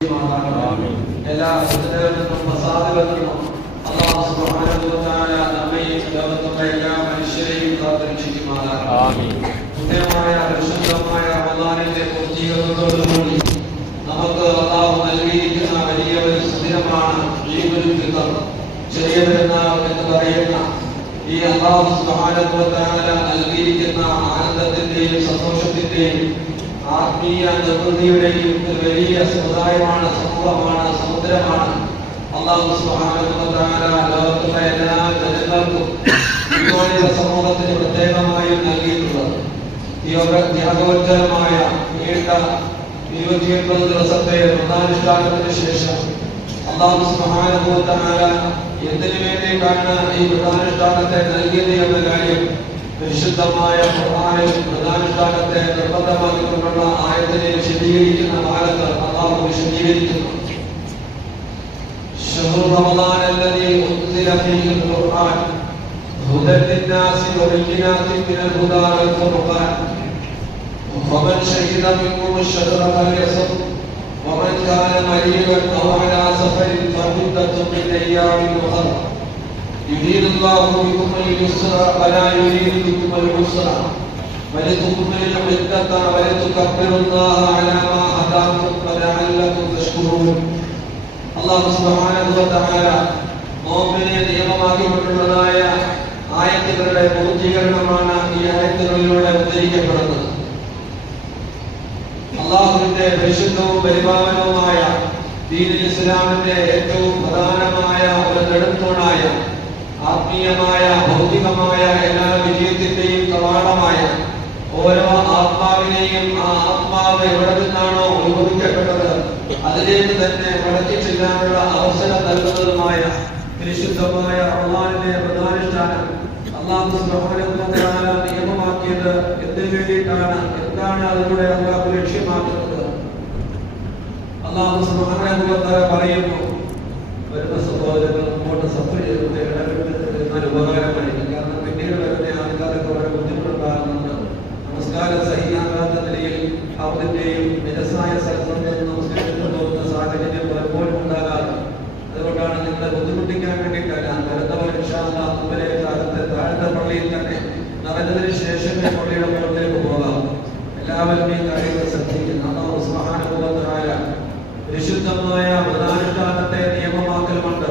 എല്ലാ ഫസാദുകളിലും അല്ലാഹു സുബ്ഹാനഹു വ തആല നമ്മയും ലോകത്തുള്ള എല്ലാ മനുഷ്യരെയും കാത്തുരക്ഷിക്കുമാറാകട്ടെ. പുണ്യമായ പരിശുദ്ധമായ റമദാനിന്റെ പൂർത്തീകരണത്തോടുകൂടി നമുക്ക് അല്ലാഹു നൽകിയിരിക്കുന്ന വലിയ ഒരു സുദിനമാണ് ഈദുൽ ഫിത്ർ, ചെറിയ പെരുന്നാൾ എന്ന് പറയുന്ന ഈ അല്ലാഹു സുബ്ഹാനഹു വ തആല നൽകിയിരിക്കുന്ന ആനന്ദത്തിന്റെയും സന്തോഷത്തിന്റെയും ആത്മീയ നിർവൃതിയുടെയും ഒരു വലിയ സമുദായമാണ്, സമൂഹമാണ്, സമുദ്രമാണ്. അല്ലാഹു സുബ്ഹാനഹു വ തആല ലോകത്തുള്ള എല്ലാ ജനങ്ങൾക്കും ഇതുപോലെയുള്ള സമൂഹത്തിന് പ്രത്യേകമായും നൽകിയിട്ടുള്ളത് ത്യാഗോജ്ജലമായ നീണ്ട 29 ദിവസത്തെ വ്രതാനുഷ്ഠാനത്തിന് ശേഷം അല്ലാഹു സുബ്ഹാനഹു വ തആല എന്തിനു വേണ്ടിയിട്ടാണ് ഈ വ്രതാനുഷ്ഠാനത്തെ നൽകിയത് എന്ന കാര്യം പരിശുദ്ധമായ ഖുർആനിൽ വ്രതാനുഷ്ഠാനത്തെ നിർബന്ധമാക്കിക്കൊണ്ടുള്ള ആയത്തിനെ വിശദീകരിക്കുന്ന ഭാഗത്ത് അല്ലാഹു വിശദീകരിക്കുന്നു. ശഹ്റു റമളാൻ അല്ലദീ ഉൻസില ഫീഹിൽ ഖുർആൻ ഹുദൻ ലിന്നാസി വബയ്യിനാത്തിൻ മിനൽ ഹുദാ വൽ ഖുർആൻ ഫമൻ ശഹിദ മിൻകും അശ്ശഹ്റ ഫൽയസും വമൻ കാന മരീദൻ ഔ അലാ സഫരിൻ ഫഇദ്ദത്തും മിൻ അയ്യാമിൻ ഉഖർ يريد الله بكم اليسر ولا يريد بكم العسر ولتكملوا العدة ولتكبروا الله على ما هداكم ولعلكم تشكرون. അല്ലാഹു സുബ്ഹാനഹു വ തആല മുഅ്മിനെ നിയമമാക്കിയിട്ടുള്ളതായ ആയത്തുകളുടെ പൂർത്തീകരണമാണ് ഈ ആയത്തുകളിലൂടെ ഉദ്ധരിക്കപ്പെടുന്നത്. അല്ലാഹുവിന്റെ പരിശുദ്ധവും പരിപാവനവുമായ ദീനുൽ ഇസ്ലാമിന്റെ ഏറ്റവും പ്രധാനമായ ഒരു നെടുംതൂണായ ആത്മീയമായ ഭൗതികമായ എല്ലാ വിജയത്തിന്റെയും കവാടമായ ഓരോ ആത്മാവിനെയും ആ ആത്മാവ് എവിടെ നിന്നാണോ ഉത്ഭവിക്കപ്പെട്ടത് അതിലേക്ക് തന്നെ മടക്കി ചെല്ലാനുള്ള അവസരം നൽകുന്നതുമായ പരിശുദ്ധമായ റമളാനിന്റെ വ്രതാനുഷ്ഠാനം അല്ലാഹു സുബ്ഹാനഹു വ തആല നിയമമാക്കിയത് എന്തിനു വേണ്ടിയിട്ടാണ്, എന്താണ് അതിലൂടെ അല്ലാഹു ലക്ഷ്യമാക്കുന്നത്? അല്ലാഹു സുബ്ഹാനഹു വ തആല പറയുന്നു, വരുന്ന സഹോദരങ്ങൾ മുമ്പോട്ട് സഫർ ചെയ്തിട്ട് ഇടപെട്ട് ഉപകാരമായിരിക്കും. കാരണം പിന്നീട് വരുന്ന ആൾക്കാർക്ക് വളരെ ബുദ്ധിമുട്ടുണ്ടാകുന്നുണ്ട്. നമസ്കാരം സഹിയാകാത്ത നിലയിൽ അവരുടെയും നിരസായ സ്ഥലത്ത് നമസ്കരിച്ചു പോകുന്ന സാഹചര്യം പലപ്പോഴും ഉണ്ടാകാറ്. അതുകൊണ്ടാണ് നിങ്ങളെ ബുദ്ധിമുട്ടിക്കാൻ വേണ്ടിയിട്ടല്ല, വരുന്നവർ ഇൻഷാ അല്ലാഹ് മുമ്പിലെ കാലത്തെ താഴത്തെ പള്ളിയിൽ തന്നെ നടന്നതിന് ശേഷമേ പള്ളിയുടെ മുകളിലേക്ക് പോകാം. എല്ലാവരും ഈ കാര്യങ്ങൾ ശ്രദ്ധിക്കുന്നു. അല്ലാഹു സുബ്ഹാനഹു വ തആല പരിശുദ്ധമായ വ്രതാനുഷ്ഠാനത്തെ നിയമമാക്കലുമുണ്ട്.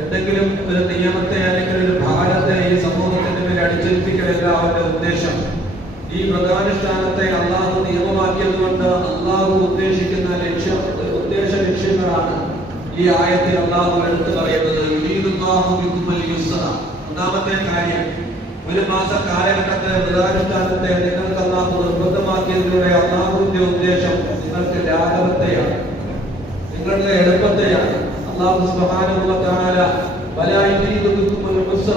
എന്തെങ്കിലും ഒരു നിയമത്തെ അല്ലെങ്കിൽ ഒരു ഭാരത്തെ ഈ സമൂഹത്തിന്റെ മേൽ അടിച്ചേൽപ്പിക്കലല്ല അവന്റെ ഉദ്ദേശം. ഈ വ്രതാനുഷ്ഠാനത്തെ അല്ലാഹു നിയമമാക്കിയത് കൊണ്ട് അല്ലാഹു ഉദ്ദേശിക്കുന്ന ഉദ്ദേശ ലക്ഷ്യങ്ങളാണ് ഈ ആയത്തിൽ അല്ലാഹു എടുത്തു പറയുന്നത്. യുരീദുല്ലാഹു ബികുമുൽ യുസ്ര. ഒന്നാമത്തെ കാര്യം, ഒരു മാസ കാലഘട്ടത്തെ വ്രതാനുഷ്ഠാനത്തെ നിങ്ങൾക്ക് അല്ലാഹു നിർബന്ധമാക്കിയതിലൂടെ അല്ലാഹുവിന്റെ ഉദ്ദേശം നിങ്ങൾക്ക് ലാഘവത്തെയാണ്, നിങ്ങളുടെ എളുപ്പത്തെയാണ്. അല്ലാഹു സുബ്ഹാനഹു വ തആല വലാ യുരീദു ബികുമുൽ ഉസ്ര,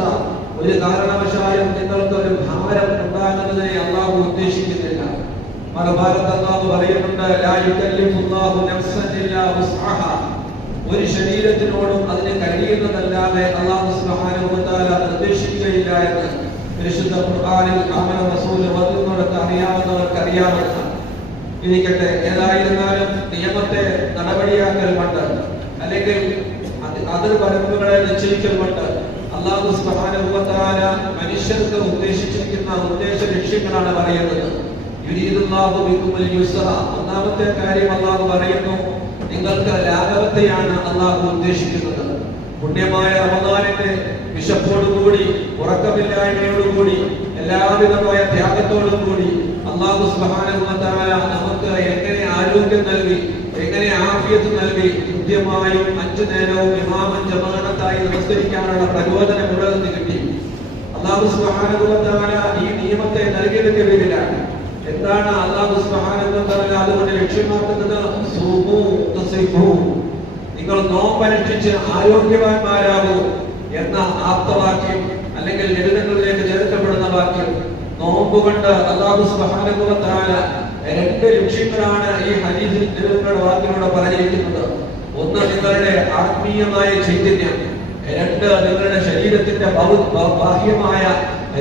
ഒരു കാരണവശാലും നിങ്ങൾക്ക് ഒരു ഭാരം ഉണ്ടാകുന്നതിനെ അല്ലാഹു ഉദ്ദേശിക്കുന്നില്ല. മറുഭാഗത്ത് അല്ലാഹു പറയുന്നുണ്ട്, ലാ യുകല്ലിഫുല്ലാഹു നഫ്സൻ ഇല്ലാ വുസ്അഹാ, ഒരു ശരീരത്തിനോടും അതിന് കഴിയുന്നതല്ലാതെ അല്ലാഹു സുബ്ഹാനഹു വ തആല നിർദ്ദേശിക്കുകയില്ല എന്ന് പരിശുദ്ധ ഖുർആനിൽ ആമന റസൂൽ വന്നുകൊടുത്ത് അറിയാവുന്നവർക്ക് അറിയാവുന്ന ഇരിക്കട്ടെ. ഏതായിരുന്നാലും നിയമത്തെ നടപടിയാക്കലുമുണ്ട്, അല്ലെങ്കിൽ അതിർവരമ്പുകളെ നിശ്ചയിക്കലുമുണ്ട്. അല്ലാഹു സുബ്ഹാനഹു വ തആല മനുഷ്യർക്ക് ഉദ്ദേശിച്ചിരിക്കുന്ന ഉദ്ദേശ ലക്ഷ്യങ്ങളാണ് പറയുന്നത്. യുരീദുല്ലാഹു ബികുമുൽ യുസ്ര. ഒന്നാമത്തെ കാര്യം അല്ലാഹു പറയുന്നു, നിങ്ങൾക്ക് ലാഘവത്തെയാണ് അല്ലാഹു ഉദ്ദേശിക്കുന്നത്. പുണ്യമായ റമദാനിന്റെ വിശപ്പോടുകൂടി, ഉറക്കമില്ലായ്മയോടുകൂടി, എല്ലാവിധമായ ത്യാഗത്തോടും കൂടി അല്ലാഹു സുബ്ഹാനഹു വ തആല നമുക്ക് എങ്ങനെ ആരോഗ്യം നൽകി, എങ്ങനെ ആഫിയത്ത് നൽകി, കൃത്യമായും 5 നേരവും ഇമാമൻ ജമാഅത്തായി നമസ്കരിക്കാനുള്ള പ്രചോദനം ഇവിടെ നിന്ന് കിട്ടി. അല്ലാഹു സുബ്ഹാനഹു വ തആല ഈ നിയമത്തെ നൽകിയതിന്റെ പേരിലാണ്. എന്താണ് അല്ലാഹു സുബ്ഹാനഹു വ തആല അതുകൊണ്ട് ലക്ഷ്യമാക്കുന്നത്? സൂമു തസ്രിഫു, നിങ്ങൾ നോമ്പനുഷ്ഠിച്ച് ആരോഗ്യവാന്മാരാകൂ എന്ന ആപ്തവാക്യം, അല്ലെങ്കിൽ ലളിതങ്ങളിലേക്ക് ചേർക്കപ്പെടുന്ന വാക്യം. നോമ്പുകൊണ്ട് അല്ലാഹു സുബ്ഹാനഹു വ തആല 2 ലക്ഷ്യങ്ങളാണ് ഈ ഹദീസിൽ നിങ്ങളുടെ വാക്കിലൂടെ പറഞ്ഞിരിക്കുന്നത്. ഒന്ന്, നിങ്ങളുടെ ആത്മീയമായ ചൈതന്യം. 2, നിങ്ങളുടെ ശരീരത്തിന്റെ ബാഹ്യമായ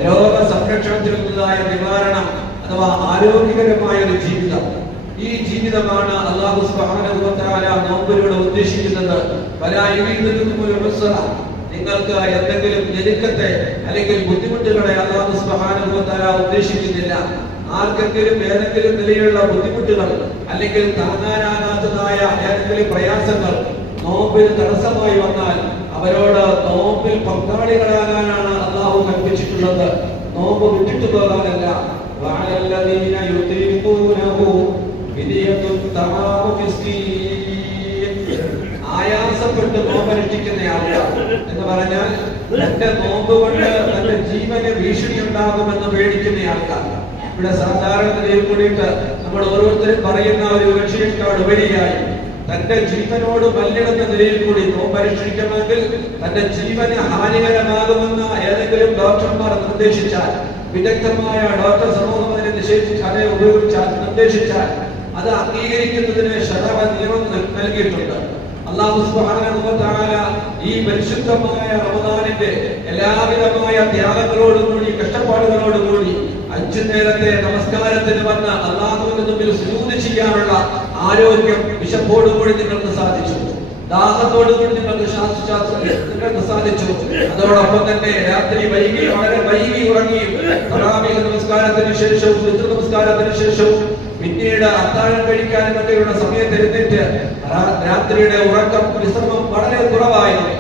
രോഗ സംരക്ഷണത്തിൽ നിന്നതായ നിവാരണം അഥവാ ആരോഗ്യകരമായ ഒരു ജീവിതം. ഈ ജീവിതമാണ് അല്ലാഹു സുബ്ഹാനഹു വ തആല നോമ്പിലൂടെ ഉദ്ദേശിക്കുന്നത്. വലാ യുരീദുകുമുൽ ഉസ്റ, നിങ്ങൾക്ക് എന്തെങ്കിലും ഞെരുക്കത്തെ അല്ലെങ്കിൽ ബുദ്ധിമുട്ടുകളെ അല്ലാഹു സുബ്ഹാനഹു വ തആല ഉദ്ദേശിക്കുന്നില്ല. ആർക്കെങ്കിലും ഏതെങ്കിലും നിലയിലുള്ള ബുദ്ധിമുട്ടുകൾ അല്ലെങ്കിൽ താങ്ങാനാകാത്തതായ ഏതെങ്കിലും പ്രയാസങ്ങൾ നോമ്പിന് തടസ്സമായി വന്നാൽ അവരോട് നോമ്പിൽ പങ്കാളികളാകാനാണ് അല്ലാഹു കൽപ്പിച്ചിട്ടുള്ളത്, നോമ്പ് വിട്ടിട്ട് പോകാനല്ല. വഅലല്ലദീന യുതീഖൂനഹു ഫിദിയത്തുൻ തആമു മിസ്കീൻ, ആയാസപ്പെട്ട് നോമ്പനുഷ്ഠിക്കുന്ന ആൾക്കാർ എന്ന് പറഞ്ഞാൽ തന്റെ നോമ്പ് കൊണ്ട് തന്റെ ജീവന് ഭീഷണി ഉണ്ടാകുമെന്ന് പേടിക്കുന്ന ആൾക്കാർ. ഇവിടെ സാധാരണ നിലയിൽ കൂടിയിട്ട് നമ്മൾ ഓരോരുത്തരും പറയുന്ന ഒരു വിഷയക്കാട് ഉപരിയായി തന്റെ ജീവനോട് മല്ലിടുന്ന നിലയിൽ കൂടി നോമ്പനുഷ്ഠിക്കണമെങ്കിൽ തന്റെ ജീവന് ഹാനികരമാകുമെന്ന് ഏതെങ്കിലും ഡോക്ടർമാർ നിർദ്ദേശിച്ചാൽ, വിദഗ്ധമായ ഡോക്ടർ സമൂഹം അതിനെ നിഷേധിച്ചാൽ, ഉപയോഗിച്ചാൽ, നിർദ്ദേശിച്ചാൽ അത് അംഗീകരിക്കുന്നതിന് ശരവ നിയമം നൽകിയിട്ടുണ്ട്. അല്ലാഹു സുബ്ഹാനഹു വ തആല ഈ പരിശുദ്ധമായ റമദാനിന്റെ എല്ലാവിധമായ ത്യാഗങ്ങളോടുകൂടി കഷ്ടപ്പാടുകളോടുകൂടി 5 നേരത്തെ നമസ്കാരത്തിന് വന്ന് അല്ലാഹുവിന്റെ മുമ്പിൽ സുജൂദ് ചെയ്യാനുള്ള ആരോഗ്യം വിശപ്പോടുകൂടി നിങ്ങൾക്ക് സാധിച്ചു, ദാഹത്തോടുകൂടി നിങ്ങൾക്ക് സാധിച്ചു. അതോടൊപ്പം തന്നെ രാത്രി വളരെ വൈകി ഉറങ്ങിയും തറാവീഹ് നമസ്കാരത്തിന് ശേഷവും ഫിത്ർ നമസ്കാരത്തിന് ശേഷവും പിന്നീട് അത്താഴം കഴിക്കാനും ഒക്കെയുള്ള സമയത്ത് എഴുന്നേറ്റ് രാത്രിയുടെ ഉറക്കം വിശ്രമം വളരെ കുറവായിരുന്നു,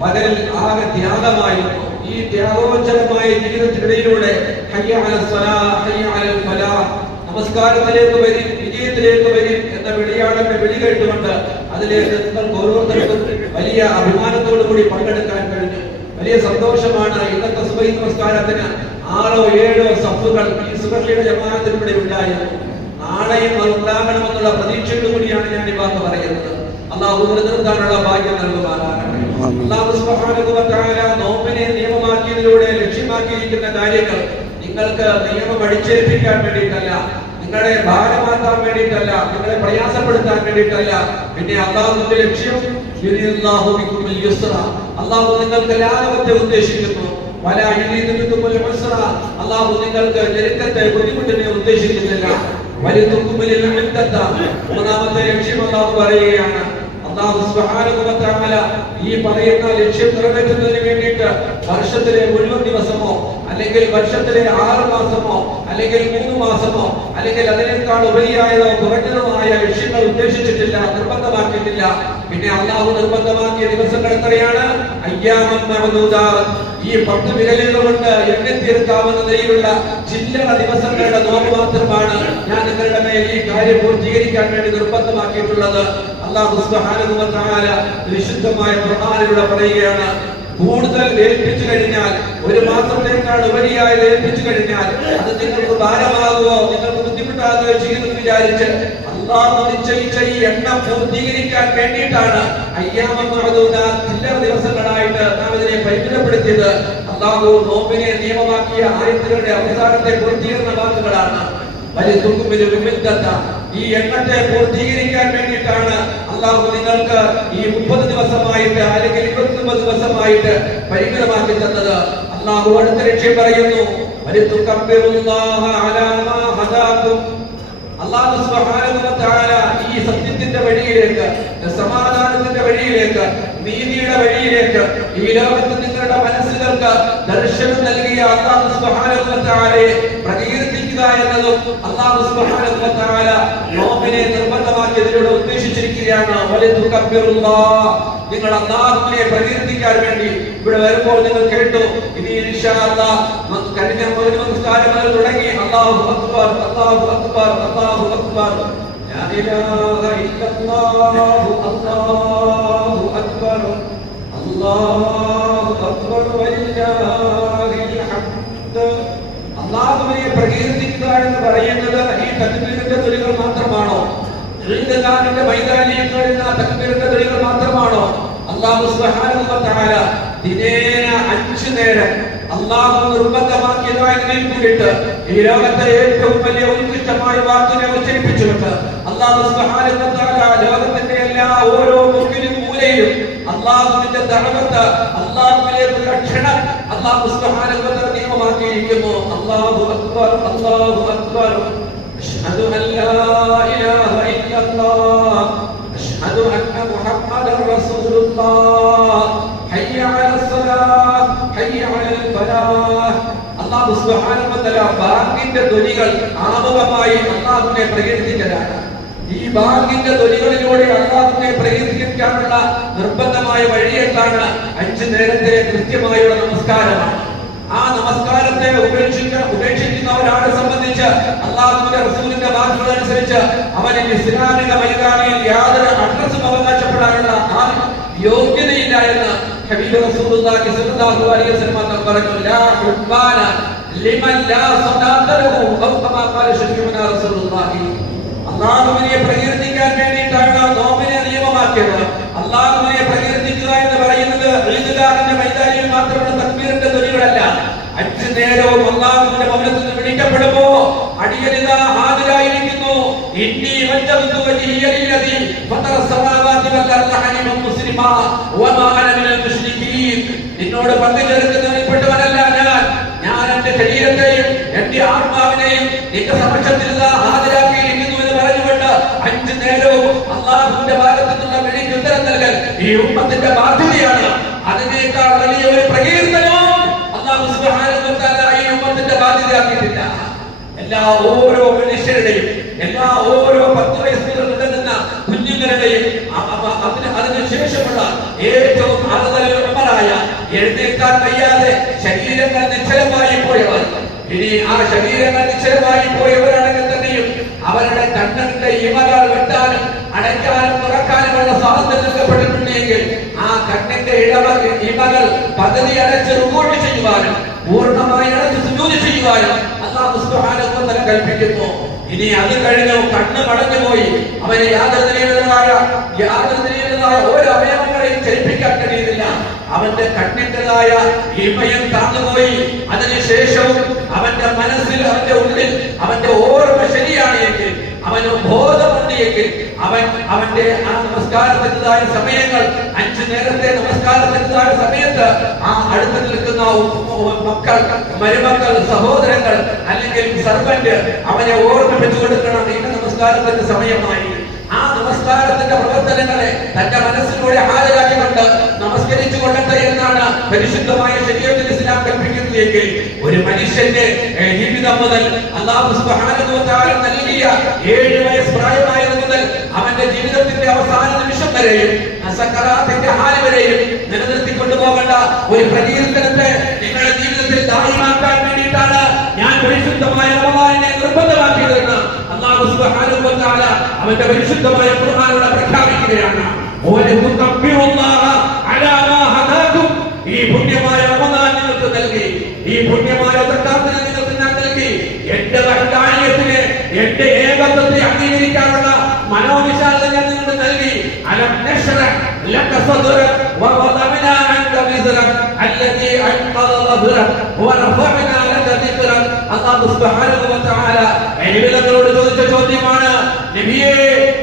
പകലിൽ ആകെ ത്യാഗമായിരുന്നു. ഈ ത്യാഗോജ്ജലമായ ജീവിതത്തിനിടയിലൂടെ ഹയ്യ അലൽ സ്വലാഹ് ഹയ്യ അലൽ ഫലാഹ്, നമസ്കാരത്തിലേക്ക് വരിൻ, വിജയത്തിലേക്ക് വരിൻ എന്ന വിളിയാടന്റെ വിളി കേട്ടുകൊണ്ട് അതിലേക്ക് നിങ്ങൾക്ക് ഓരോരുത്തർക്കും വലിയ അഭിമാനത്തോടു കൂടി പങ്കെടുക്കാൻ കഴിഞ്ഞു. വലിയ സന്തോഷമാണ്. ഇന്നത്തെ സുബഹി നമസ്കാരത്തിന് 6 or 7 സഫുകൾ ഈ സുബഹിയുടെ ജമാഅത്തിലൂടെ ഉണ്ടായിരുന്നു. നാളെയും അത് ഉണ്ടാകണമെന്നുള്ള പ്രതീക്ഷയോടുകൂടിയാണ് ഞാൻ ഈ വാക്ക് പറയുന്നത്. അല്ലാഹു നിർത്താനുള്ള ഭാഗ്യം നൽകുമാറാകട്ടെ. അല്ലാഹു സുബ്ഹാനഹു വ തആല നോമ്പിനെ നിയമമാക്കിയതിലൂടെ ലക്ഷ്യമാക്കിയിരിക്കുന്ന കാര്യങ്ങൾ നിങ്ങൾക്ക് നിയമം അടിച്ചേൽപ്പിക്കാൻ വേണ്ടിയിട്ടല്ല, നിങ്ങളെ ഭാരമാക്കാൻ വേണ്ടിയിട്ടല്ല, നിങ്ങളെ പ്രയാസപ്പെടുത്താൻ വേണ്ടിയിട്ടല്ല. പിന്നെ അല്ലാഹുവിന്റെ ലക്ഷ്യം യുരിദുല്ലാഹു ബികുമുൽ യുസ്റ, അല്ലാഹു നിങ്ങൾക്ക് ലാഘവത്തെ ഉദ്ദേശിക്കുന്നു. വലാ യുരീദു ബികുമുൽ ഉസ്റ, അല്ലാഹു നിങ്ങൾക്ക് ഞെരുക്കത്തെ ബുദ്ധിമുട്ടിനെ ഉദ്ദേശിക്കുന്നില്ല. വലിതുകുമുൽ ഇദ്ദത, മൂന്നാമത്തെ ലക്ഷ്യം അല്ലാഹു പറയുകയാണ്. അല്ലാഹു സുബ്ഹാനഹു വ തആല ഈ പറയുന്ന ലക്ഷ്യം നിറവേറ്റുന്നതിന് വേണ്ടിയിട്ട് വർഷത്തിലെ മുഴുവൻ ദിവസമോ അല്ലെങ്കിൽ വർഷത്തിലെ 6 മാസമോ അല്ലെങ്കിൽ 3 മാസമോ അല്ലെങ്കിൽ അതിനേക്കാൾ ഉപരിയായതോ കുറഞ്ഞതുമായ ലക്ഷ്യങ്ങൾ ഉദ്ദേശിച്ചിട്ടില്ല, നിർബന്ധമാക്കിയിട്ടില്ല. പിന്നെ അല്ലാഹു നിർബന്ധമാക്കിയ ദിവസങ്ങൾ എത്രയാണ്? അയ്യാമൻ മഅദൂദാത്ത്, ഈ 10 വിരലുകൾ കൊണ്ട് എണ്ണി തീർക്കാവുന്ന നിലയിലുള്ള ചില്ലറ ദിവസങ്ങളുടെ നോമ്പ് മാത്രമാണ് ഞാൻ നിങ്ങളുടെ മേൽ ഈ കാര്യം പൂർത്തീകരിക്കാൻ വേണ്ടി നിർബന്ധമാക്കിയിട്ടുള്ളത്. അല്ലാഹു സുബ്ഹാനഹു വ തആല വിശുദ്ധമായ ഖുർആനിലൂടെ പറയുകയാണ്, കൂടുതൽ ഏൽപ്പിച്ചു കഴിഞ്ഞാൽ, 1 മാസത്തേക്കാൾ ഉപരിയായത് ഏൽപ്പിച്ചു കഴിഞ്ഞാൽ അത് നിങ്ങൾക്ക് ഭാരമാകുകയോ നിങ്ങൾക്ക് ബുദ്ധിമുട്ടാകുകയോ ചെയ്യുമെന്ന് വിചാരിച്ച് അല്ലാഹു നിശ്ചയിച്ച ഈ എണ്ണം പൂർത്തീകരിക്കാൻ വേണ്ടിയിട്ടാണ് അയ്യാമൻ മഅദൂദാത്ത്, ചില്ലറ ദിവസങ്ങളായിട്ട് നാം ഇതിനെ പരിമിതപ്പെടുത്തിയത്. അല്ലാഹു നോമ്പിനെ നിയമമാക്കിയ ആയത്തുകളുടെ അവസാനത്തെ പൂർത്തീകരണ വാക്കുകളാണ്. ഈ എണ്ണത്തെ പൂർത്തീകരിക്കാൻ വേണ്ടിയിട്ടാണ് അല്ലാഹു നിങ്ങൾക്ക് ഈ 30 ദിവസമായിട്ട് അല്ലെങ്കിൽ 29 ദിവസമായിട്ട് പരിമിതമാക്കി തന്നത്. അല്ലാഹു അടുത്ത ലക്ഷ്യം പറയുന്നു, അല്ലാഹു സുബ്ഹാനഹു വ തആല ഈ സത്യത്തിന്റെ വഴിയിലേക്ക്, സമാധാനത്തിന്റെ വഴിയിലേക്ക്, നീതിയുടെ വഴിയിലേക്ക് ഈ ലോകത്ത് നിങ്ങളുടെ മനസ്സുകൾക്ക് ദർശനം നൽകിയ അല്ലാഹു സുബ്ഹാനഹു വ തആലയെ പ്രകീർത്തിക്കുക എന്നതും അല്ലാഹു സുബ്ഹാനഹു വ തആല നോമ്പിനെ നിർബന്ധമാക്കിയതിലൂടെ ഉദ്ദേശിച്ചിരിക്കുകയാണ്. വലിതുകബ്ബിറുല്ലാഹ്, നിങ്ങൾ അല്ലാഹുവിനെ പ്രകീർത്തിക്കാൻ വേണ്ടി ഇവിടെ വരുമ്പോൾ നിങ്ങൾ കേട്ടു, ഇനി ഇൻഷാ അല്ലാഹ് കഴിഞ്ഞ ഒരു നമസ്കാരം മുതൽ തുടങ്ങി അല്ലാഹു അക്ബർ അല്ലാഹു അക്ബർ അല്ലാഹു അക്ബർ ലാ ഇലാഹ ഇല്ലല്ലാഹു അല്ലാഹു അക്ബർ അല്ലാഹു അക്ബർ വലില്ലാഹിൽ ഹംദ്. അല്ലാഹുവിനെ പ്രകീർത്തിക്കുക എന്ന് പറയുന്നത് ഈ തക്ബീറിന്റെ തുലികൾ മാത്രമാണോ? ഈദ്ഗാഹിന്റെ മൈതാനിയിൽ വരുന്ന തക്ബീറിന്റെ തുലികൾ മാത്രമാണോ? അല്ലാഹു സുബ്ഹാനഹു വ തആല ദിനേന 5 നേരം അല്ലാഹു നിർബന്ധമാക്കിയതായതിൽ കൂടിയിട്ട് ഈ ലോകത്തെ ഏറ്റവും വലിയ ഉത്കൃഷ്ടമായ വാക്കിനെ ഉച്ചരിപ്പിച്ചുകൊണ്ട് അല്ലാഹു സുബ്ഹാനഹു വ തആല ലോകത്തിന്റെ എല്ലാ ഓരോ മുക്കിലും മൂലയിലും അല്ലാഹുവിന്റെ ദഅവത്ത്, അല്ലാഹുവിലേക്കുള്ള ക്ഷണം അല്ലാഹു സുബ്ഹാനഹു വ തആല നിയമമാക്കിയിരിക്കുന്നു. അല്ലാഹു അക്ബർ അല്ലാഹു അക്ബർ അഷ്ഹദു അൻ ലാ ഇലാഹ ഇല്ലല്ലാഹ് അഷ്ഹദു അന്ന മുഹമ്മദൻ റസൂലുള്ളാഹ് ഹയ്യ അലൽ സ്വലാഹ് ഹയ്യ അലൽ ഫലാഹ്. അല്ലാഹു സുബ്ഹാനഹു വ തആല ബാങ്കിന്റെ ധ്വനികൾ ആമുഖമായി അല്ലാഹുവിനെ പ്രകീർത്തിക്കലാണ്. ഈ ബാങ്കിന്റെ ധ്വനികളിലൂടെ അല്ലാഹുവിനെ പ്രകീർത്തിക്കാനുള്ള നിർബന്ധമായ വഴി എന്താണ്? 5 നേരത്തെ കൃത്യമായുള്ള നമസ്കാരമാണ്. ആ നമസ്കാരത്തെ ഉപേക്ഷിക്കുന്ന ഒരാളെ സംബന്ധിച്ച് അല്ലാഹുവിന്റെ റസൂലിന്റെ വാക്കുകൾ അനുസരിച്ച് അവന് ഇസ്ലാമിക മൈതാനിയിൽ യാതൊരു അഡ്രസ്സും അവകാശപ്പെടാനുള്ള ആ യോഗ്യതയില്ല എന്ന് ഹബീബ് റസൂലുള്ളാഹി സ്വല്ലല്ലാഹു അലൈഹി വസല്ലം പറഞ്ഞു. ലാ ഹുബ്ബാന ലിമൻ ലാ സ്വലാത്ത ലഹു ഔ കമാ ഖാല ശരീഉനാ റസൂലുള്ളാഹി. അല്ലാഹുവിനെ പ്രകീർത്തിക്കാൻ വേണ്ടിയിട്ടാണ് നോമ്പിനെ നിയമമാക്കിയത്. അല്ലാഹുവിനെ പ്രകീർത്തിക്കുക എന്ന് പറയുന്നത് ഈദ്ഗാഹിന്റെ മൈതാനിയിൽ മാത്രമുള്ള തക്ബീറിന്റെ ധ്വനികളല്ല. 5 നേരവും അല്ലാഹുവിന്റെ ഭവനത്തിൽ നിന്ന് വിളിക്കപ്പെടുമ്പോ അടിയനിതാ ഹാജരായിരിക്കുന്നു. ഇന്നി വജ്ജഹ്തു വജ്ഹിയ ലില്ലദീ ഫതറ സമാവാതി വൽ അർള ഹനീഫൻ മുസ്ലിമാ വമാ അന മിനൽ മുശ്രികീൻ. നിന്നോട് പങ്കുചേർക്കുന്നവരിൽപ്പെട്ടവനല്ല ഞാൻ എന്റെ ശരീരത്തെയും എന്റെ ആത്മാവിനെയും നിന്റെ സമക്ഷത്തിൽ ഹാജരാക്കിയിരിക്കുന്നു എന്ന് പറഞ്ഞുകൊണ്ട് 5 നേരവും അല്ലാഹുവിന്റെ ഭാഗത്തു നിന്നുള്ള വിളിക്ക് ഉത്തരം നൽകൽ ഈ ഉമ്മത്തിന്റെ ബാധ്യതയാണ്. അതിനേക്കാൾ വലിയ ഒരു പ്രകീർത്തനവും അല്ലാഹു സുബ്ഹാനഹു വ തആല ഈ ഉമ്മത്തിന്റെ ബാധ്യതയാക്കിയിട്ടില്ല. ഓരോ മനുഷ്യരുടെയും ഓരോ 10 വയസ്സ് മുതൽ കുഞ്ഞുങ്ങളുടെയും അതിനുശേഷമുള്ള ഏറ്റവും അറുതലമായ എഴുന്നേൽക്കാൻ വയ്യാതെ ശരീരങ്ങൾ നിശ്ചലമായി പോയവർ, ഇനി ആ ശരീരങ്ങൾ നിശ്ചലമായി പോയവരാണെങ്കിൽ തന്നെയും അവരുടെ കണ്ണിന്റെ ഇമകൾ വെട്ടാനും അടയ്ക്കാനും തുറക്കാനുമുള്ള സ്വാതന്ത്ര്യം നൽകപ്പെട്ടിട്ടുണ്ടെങ്കിൽ ആ കണ്ണിന്റെ ഇമകൾ പകുതി അടച്ച് റുകൂഅ് ചെയ്യുവാനും പൂർണ്ണമായി അടച്ച് സുജൂദ് ചെയ്യുവാനും അല്ലാഹു സുബ്ഹാനഹു വ തആല കൽപ്പിക്കുന്നു. ഇനി അത് കഴിഞ്ഞു കണ്ണ് മടഞ്ഞുപോയി അവനെ യാതൊരു നിലയിലുള്ളതായ ഓരോ അവയവങ്ങളെയും ചലിപ്പിക്കാൻ കഴിയുന്നില്ല. അവന്റെ കണ്ണിൻ്റെതായ ഇമയം താന്നുപോയി. അതിനുശേഷവും അവന്റെ മനസ്സിൽ അവന്റെ ഉള്ളിൽ അവന്റെ ഓർമ്മ ശരിയാണ് എങ്കിൽ, അവന് ബോധമുണ്ട് എങ്കിൽ അവന്റെ ആ നമസ്കാരത്തിൻ്റെതായ സമയങ്ങൾ 5 നേരത്തെ നമസ്കാരത്തിൻ്റെതായ സമയത്ത് ആ അടുത്ത് നിൽക്കുന്ന മക്കൾ, മരുമക്കൾ, സഹോദരങ്ങൾ അല്ലെങ്കിൽ സർവന്റ് അവനെ ഓർമ്മിപ്പിച്ചു കൊടുക്കണം. ഇന്ന് നമസ്കാരത്തിന്റെ സമയമായി. ആ നമസ്കാരത്തിന്റെ പ്രവർത്തനങ്ങളെ തന്റെ മനസ്സിലൂടെ ഹാജരാക്കിക്കൊണ്ട് നമസ്കരിച്ചു കൊള്ളട്ടെ എന്നാണ് പരിശുദ്ധമായ ശരീഅത്തുൽ ഇസ്ലാം കൽപ്പിക്കുന്നതെങ്കിൽ ഒരു മനുഷ്യന്റെ ജീവിതം മുതൽ അല്ലാഹു സുബ്ഹാനഹു വ തആല നൽകിയ 7 വയസ്സ് പ്രായമായത് മുതൽ അവന്റെ ജീവിതത്തിന്റെ അവസാന നിമിഷം വരെയും സക്കറാത്തിന്റെ ഹാൽ വരെയും നിലനിർത്തിക്കൊണ്ടു പോകേണ്ട ഒരു പ്രകീർത്തനത്തെ നിങ്ങളുടെ ജീവിതത്തിൽ ദായിമാക്കാൻ വേണ്ടിയിട്ടാണ് ഞാൻ പരിശുദ്ധമായ റമദാനിനെ നിർബന്ധമാക്കിയതെന്ന് അല്ലാഹു സുബ്ഹാനഹു വ തആല അവന്റെ പരിശുദ്ധമായ ഖുർആനിലൂടെ പ്രഖ്യാപിക്കുകയാണ്. ഈ പുണ്യമായ റമദാൻ നിങ്ങൾക്ക് നൽകി, ഈ പുണ്യമായ സക്കാത്ത് നിങ്ങൾക്ക് ഞാൻ നൽകി. എന്റെ വഹദാനിയത്തിനെ, എന്റെ ഏകത്വത്തെ അംഗീകരിക്കാനുള്ള മനോവിശാലത ഞാൻ നിങ്ങൾക്ക് നൽകി. അലം നശ്റഹ് ലക സദ്റക വവദഅനാ അൻക വിസ്റക അല്ലദീ അൻഖദ ളഹ്റക വറഫഅനാ ലക ദിക്റക. അല്ലാഹു സുബ്ഹാനഹു വ തആല നബിയോട് ചോദിച്ച ചോദ്യമാണ്, നബിയേ,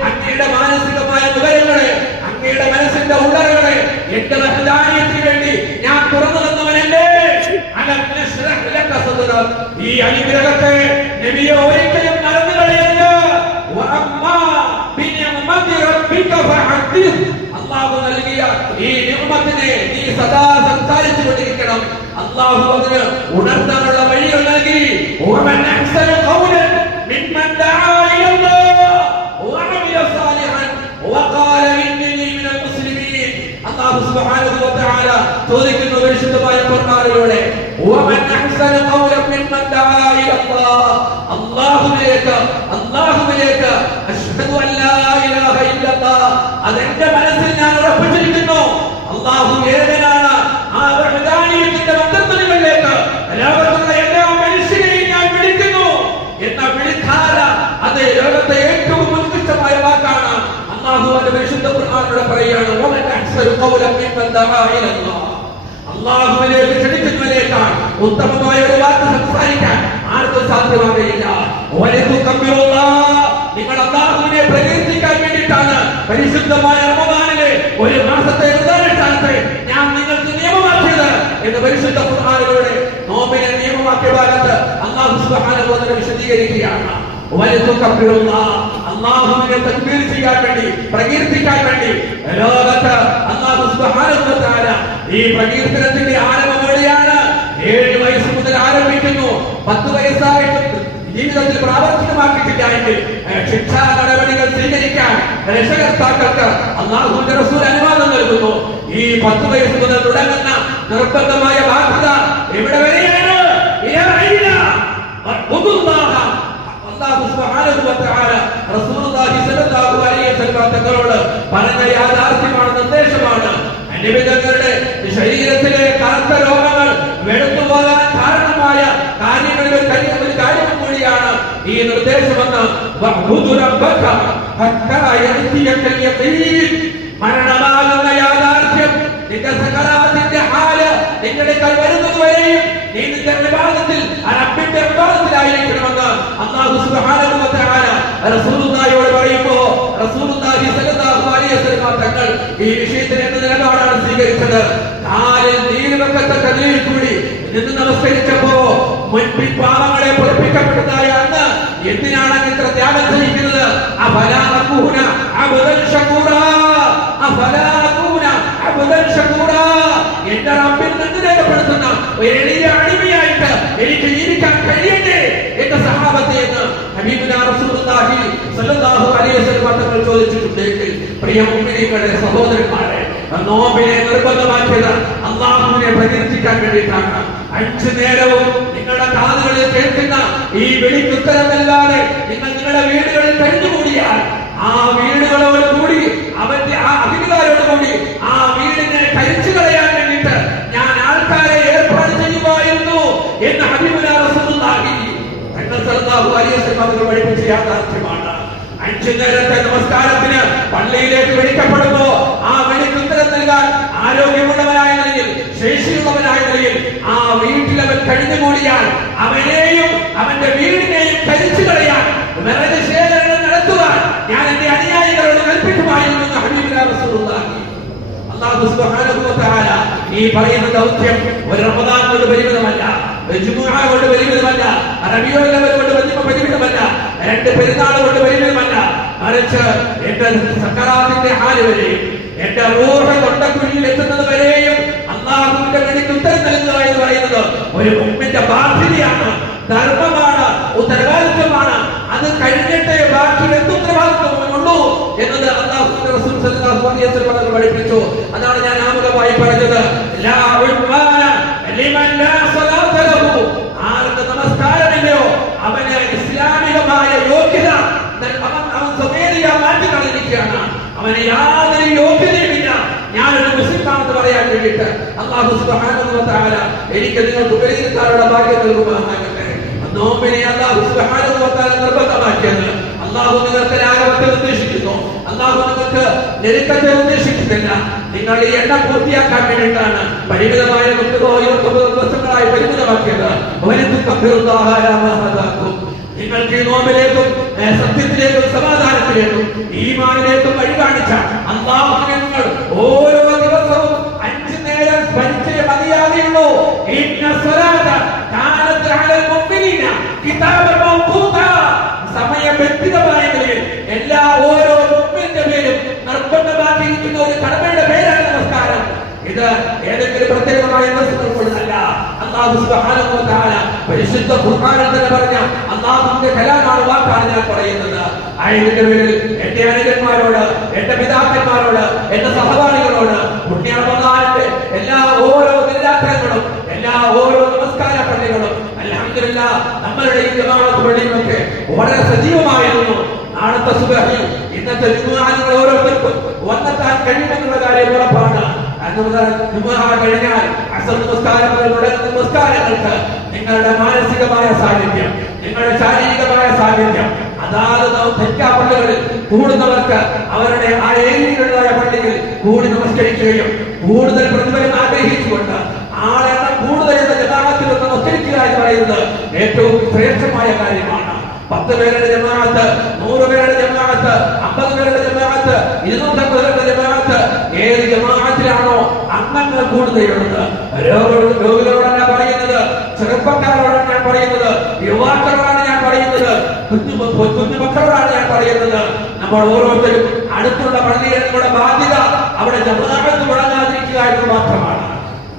അങ്ങയുടെ മാനസികമായ വിവരങ്ങളെ, അങ്ങയുടെ മനസ്സിന്റെ ഉള്ളറകളെ എന്റെ വഹദാനിയത്തിന് വേണ്ടി ഞാൻ തുറന്നു തന്നവനല്ലേ? അലം നശ്റഹ് ലക സദ്റക. ഈ അനുഗ്രഹത്തെ നബിയെ ഒരിക്കലും മറന്നു കളയരുത്. വഅമ്മാ ബിനിഅമതി റബ്ബിക ഫഹദ്ദിസ്. അല്ലാഹു നൽകിയ ഈ നിഅമത്തിനെ നീ സദാ സംസാരിച്ചു കൊണ്ടിരിക്കണം. അല്ലാഹു അതിന് ഉണർത്താനുള്ള വഴികൾ നൽകി. വമൻ അഹ്സന ഖൗലൻ മിമ്മൻ ദഅാ ഇലല്ലാഹ് വഅമില സാലിഹൻ വഖാല ഇന്നനി മിനൽ മുസ്ലിമീൻ. അല്ലാഹു സുബ്ഹാനഹു വ തആല ചോദിക്കുന്നു പരിശുദ്ധമായ ഖുർആനിലൂടെ, വമൻ അഹ്സന ഖൗലൻ മിമ്മൻ ദഅാ ഇലല്ലാഹ്. അല്ലാഹുവിലേക്ക് അഷ്ഹദു അൻ ലാ ഇലാഹ ഇല്ലല്ലാഹ് അതെന്റെ മനസ്സിൽ ഞാൻ ഉറപ്പിച്ചിരിക്കുന്നു. അല്ലാഹു ഏകനാണ്. ആ വഹദാനിയത്തിന്റെ ബന്ധങ്ങളിലേക്ക് ലോകത്തുള്ള എല്ലാ മനുഷ്യരെയും ഞാൻ വിളിക്കുന്നു എന്ന വിളിധാര അത് ലോകത്തെ ഏറ്റവും ഉത്കൃഷ്ടമായ വാക്കാണ്. അല്ലാഹു അതിന്റെ പരിശുദ്ധ ഖുർആനിലൂടെ പറയുകയാണ്, വമൻ അഹ്സനു ഖൗലൻ മിമ്മൻ ദഅാ ഇലല്ലാഹ്. അല്ലാഹുവിലേക്ക് ക്ഷണിക്കുന്നതിനേക്കാൾ ഉത്തമമായ ഒരു വാക്ക് സംസാരിക്കാൻ ആർക്കും സാധ്യമാകുകയില്ല. നിങ്ങൾ അല്ലാഹുവിനെ പ്രകീർത്തിക്കാൻ വേണ്ടിയിട്ടാണ് പരിശുദ്ധമായ റമദാനിലെ ഒരു മാസത്തെ വ്രതാനുഷ്ഠാനത്തെ ഞാൻ നിങ്ങൾക്ക് നിയമമാക്കിയത് എന്ന് പരിശുദ്ധ ഖുർആനിലൂടെ നോമ്പിനെ നിയമമാക്കിയ ഭാഗത്ത് അല്ലാഹു സുബ്ഹാനഹു വ തആല വിശദീകരിക്കുകയാണ്. അല്ലാഹുവിനെ തക്ബീർ ചെയ്യാൻ വേണ്ടി, പ്രകീർത്തിക്കാൻ വേണ്ടി ലോകത്ത് അല്ലാഹു സുബ്ഹാനഹു വ തആല ഈ പ്രകീർത്തനത്തിന്റെ ആരംഭം എവിടെയാണ്? 7 വയസ്സ് മുതൽ ആരംഭിക്കുന്നു. 10 വയസ്സായിട്ട് ജീവിതത്തിൽ പ്രാവർത്തികമാക്കിയിട്ടില്ല എങ്കിൽ ശിക്ഷാ നടപടികൾ സ്വീകരിക്കാൻ രക്ഷകർത്താക്കൾക്ക് അല്ലാഹുവിന്റെ റസൂൽ അനുവാദം നൽകുന്നു. ഈ 10 വയസ്സ് മുതൽ തുടങ്ങുന്ന നിർബന്ധമായ ബാധ്യത എവിടെ വരെയാണ്? അല്ലാഹു സുബ്ഹാനഹു വ തആല റസൂലുള്ളാഹി സ്വല്ലല്ലാഹു അലൈഹി വസല്ലം തങ്ങളോട് പറഞ്ഞ യാഥാർത്ഥ്യമാണ്, നിർദ്ദേശമാണ്. അന്യവിധങ്ങളുടെ ശരീരത്തിലെ കറുത്ത രോഗങ്ങൾ വെളുത്തുപോകാൻ കാരണമായ കാര്യങ്ങളിൽ ഒരു കാര്യം കൂടിയാണ് ഈ നിർദ്ദേശമെന്ന്. മരണമാകുന്ന യാഥാർത്ഥ്യം നിന്റെ സകരാത്തിന്റെ ഹാല് നിങ്ങളുടെ കൈ വരുന്നതുവരെയും നീ നിന്റെ വിവാദത്തിൽ റബ്ബിന്റെ വിവാദത്തിലായിരിക്കണമെന്ന് അല്ലാഹു സുബ്ഹാനഹു വ തആല റസൂലുള്ളാഹിയോട് പറയുമ്പോൾ റസൂലുള്ളാഹി സ്വല്ലല്ലാഹു അലൈഹി വസല്ലം തങ്ങൾ ഈ വിഷയത്തിൽ എന്ത് നിലപാടാണ് സ്വീകരിച്ചത്? കാലിൽ നീലവക്കത്തെ കല്ലിൽ കൂടി നിന്ന് നമസ്കരിച്ചപ്പോ മുൻപിൻ പാവങ്ങളെ പൊളിപ്പിക്കപ്പെട്ടതായ അന്ന് എന്തിനാണ് ഇത്ര ത്യാഗം സഹിക്കുന്നത്? എന്റെ റബ്ബിൽ നിന്ന് രേഖപ്പെടുത്തുന്ന ഒരു എളിയ അടിമയായിട്ട് എനിക്ക് ജീവിക്കാൻ കഴിയട്ടെ എന്റെ സഹാബത്തെ എന്ന് ഹബീബുനാ റസൂലുള്ളാഹി സ്വല്ലല്ലാഹു അലൈഹി വസല്ലം തങ്ങൾ ചോദിച്ചിട്ടുണ്ടെങ്കിൽ പ്രിയ മുഅ്മിനീങ്ങളെ, സഹോദരന്മാരെ, നോമ്പിനെ നിർബന്ധമാക്കിയത് അല്ലാഹുവിനെ പ്രകീർത്തിക്കാൻ വേണ്ടിയിട്ടാണ്. 5 നേരവും നിങ്ങളുടെ കാതുകളിൽ കേൾക്കുന്ന ഈ വിളിക്കുത്തരമല്ലാതെ നിങ്ങൾ നിങ്ങളുടെ വീടുകളിൽ കഴിഞ്ഞുകൂടിയാൽ ആ വീടുകളോട് കൂടി അവന്റെ ആ അധികാരോട് കൂടി ആ വീടിനെ കഴിച്ചു കളയാൻ വേണ്ടിയിട്ട് ഞാൻ ആൾക്കാരെ ഏർപ്പാട് ചെയ്യുമായിരുന്നു എന്ന് ഹബീബുനാ റസൂലുള്ളാഹി തങ്ങൾ സ്വല്ലല്ലാഹു അലൈഹി വസല്ലം പഠിപ്പിച്ച യാഥാർത്ഥ്യമാണ്. 5 നേരത്തെ നമസ്കാരത്തിന് പള്ളിയിലേക്ക് വിളിക്കപ്പെടുമ്പോ ആ വിളിക്ക് ഉത്തരം നൽകാൻ ആരോഗ്യമുള്ളവനായ നിലയിൽ, ശേഷിയുള്ളവനായ നിലയിൽ ആ വീട്ടിൽ അവൻ കഴിഞ്ഞുകൂടിയാൽ അവനെയും അവന്റെ വീടിനെയും കരിച്ചു കളയാൻ, വിറക് ശേഖരണം നടത്തുവാൻ ഞാൻ എന്റെ അനുയായികളോട് കൽപ്പിക്കുമായിരുന്നു ഹബീബുനാ റസൂലുള്ളാഹി. അല്ലാഹു സുബ്ഹാനഹു വ തആല ഈ പറയുന്ന ദൗത്യം ഒരു റമദാൻ കൊണ്ട് പരിമിതമല്ല, ജുമുഅ കൊണ്ട് പരിമിതമല്ല, റബീഉൽ അവ്വൽ കൊണ്ട് പരിമിതമല്ല, 2 പെരുന്നാൾ കൊണ്ട് പരിമിതമല്ല, മറിച്ച് എന്റെ സക്കറാത്തിന്റെ ഹാല് വരെയും എന്റെ റൂഹ് തൊണ്ടക്കുഴിയിൽ എത്തുന്നത് വരെയും അല്ലാഹുവിന്റെ വേണ്ടിക്ക് ഉത്തരം നൽകുക എന്ന് പറയുന്നത് ഒരു മുഅ്മിന്റെ ബാധ്യതയാണ്, ധർമ്മമാണ്, ഉത്തരവാദിത്വമാണ്. അത് കഴിഞ്ഞിട്ടേ ബാക്കി എന്ത് ഉത്തരവാദിത്വമുള്ളൂ എന്നത് അല്ലാഹുവിന്റെ റസൂൽ സ്വല്ലല്ലാഹു അലൈഹി വസല്ലം പഠിപ്പിച്ചു. അതാണ് ഞാൻ ആമുഖമായി പറഞ്ഞത്. ലാ ഉൽവാന ലിമൻ ലാ സ്വലാത ലഹു. ആർക്ക് നമസ്കാരമില്ലയോ അവന് ഇസ്ലാമികമായ യോഗ്യത അവൻ സ്വമേധയാ മാറ്റി കളഞ്ഞിരിക്കുകയാണ്. അവന് യാതൊരു യോഗ്യതയുമില്ല ഞാനൊരു മുസ്ലിമാണെന്ന് പറയാൻ വേണ്ടിയിട്ട്. അല്ലാഹു സുബ്ഹാനഹു വ തആല എനിക്ക് നിങ്ങൾക്ക് ഉപരിക്കാരുടെ ഭാഗ്യം നൽകുമാറാകട്ടെ. നോമ്പിനെ അല്ലാഹു സുബ്ഹാനഹു വ തആല നിർബന്ധമാക്കിയത് അല്ലാഹു നിങ്ങൾക്ക് ലാഘവത്തെ ഉദ്ദേശിക്കുന്നു, അല്ലാഹു നിങ്ങൾക്ക് ഞെരുക്കത്തെ ഉദ്ദേശിക്കുന്നില്ല. നിങ്ങൾ ഈ എണ്ണം പൂർത്തിയാക്കാൻ വേണ്ടിയിട്ടാണ് പരിമിതമായ 29 ദിവസങ്ങളായി പരിമിതമാക്കിയത്. നിങ്ങൾക്ക് ഈ നോമ്പിലേക്കും സത്യത്തിലേക്കും സമാധാനത്തിലേക്കും ഈമാനിലേക്കും വഴി കാണിച്ച അല്ലാഹുവിനെ നിങ്ങൾ ഓരോ ദിവസവും 5 നേരം പഠിച്ചേ മതിയാകുള്ളൂ. സമയബന്ധിതമായ നിലയിൽ എല്ലാ ഓരോ മുഅ്മിനിന്റെ പേരും നിർബന്ധമാക്കിയിരിക്കുന്ന ഒരു കടമയുടെ പേരാണ് നമസ്കാരം. ഇത് ഏതെങ്കിലും പ്രത്യേകമായ ദിവസങ്ങൾക്കുള്ളതല്ല. അല്ലാഹു സുബ്ഹാനഹു വ തആല പരിശുദ്ധ ഖുർആനിൽ തന്നെ പറഞ്ഞ അല്ലാഹുവിന്റെ കലാമാണ്, വാക്കാണ് ഞാൻ പറയുന്നത്. ആയതിന്റെ പേരിൽ എന്റെ അനുജന്മാരോട്, എന്റെ പിതാക്കന്മാരോട്, എന്റെ സഹപാഠികളോട് പുണ്യ റമദാനിന്റെ എല്ലാ ഓരോ ദിനരാത്രങ്ങളും എല്ലാ ഓരോ നമസ്കാര പള്ളികളും അൽഹംദുലില്ലാഹ് നമ്മളുടെ ഈ ജമാഅത്ത് പള്ളികളൊക്കെ വളരെ സജീവമായിരുന്നു. നാളത്തെ സുബഹിയും ഇന്നത്തെ ജുമുഅകൾ ഓരോരുത്തർക്കും വന്നെത്താൻ കഴിയുമെന്നുള്ള കാര്യം ഉറപ്പാണ്. ജുമുഅ കഴിഞ്ഞാൽ അസർ നമസ്കാരം തുടങ്ങുന്ന നമസ്കാരങ്ങൾക്ക് നിങ്ങളുടെ മാനസികമായ സാന്നിധ്യം, നിങ്ങളുടെ ശാരീരികമായ സാന്നിധ്യം അതാത് പള്ളികളിൽ കൂടുന്നവർക്ക് അവരുടെ ആ ഏരിയകളിലായ പള്ളികളിൽ കൂടി നമസ്കരിക്കുകയും കൂടുതൽ പ്രതിഫലം ആഗ്രഹിച്ചുകൊണ്ട് ആളെണ്ണം കൂടുതലുള്ള ജമാഅത്തിൽ നമസ്കരിക്കുക എന്ന് പറയുന്നത് ഏറ്റവും ശ്രേഷ്ഠമായ കാര്യമാണ്. 10 പേരുടെ ജമാഅത്ത്, 100 പേരുടെ ജമാഅത്ത്, 50 പേരുടെ ജമാഅത്ത്, 250 പേരുടെ ജമാഅത്ത്, ഏത് ജമാഅത്തിലാണോ അംഗങ്ങൾ കൂടുതലുള്ളത് രോഗികളോടല്ല പറയുന്നത്, ചെറുപ്പക്കാരോടാണ് ഞാൻ പറയുന്നത്, യുവാക്കളോടാണ് ഞാൻ പറയുന്നത്, കുഞ്ഞുമക്കളോടാണ് ഞാൻ പറയുന്നത്. നമ്മൾ ഓരോരുത്തരും അടുത്തുള്ള പള്ളിയുടെ നമ്മുടെ ബാധ്യത അവിടെ ജമാഅത്ത് മുടങ്ങാതിരിക്കുക എന്ന് മാത്രമാണ്.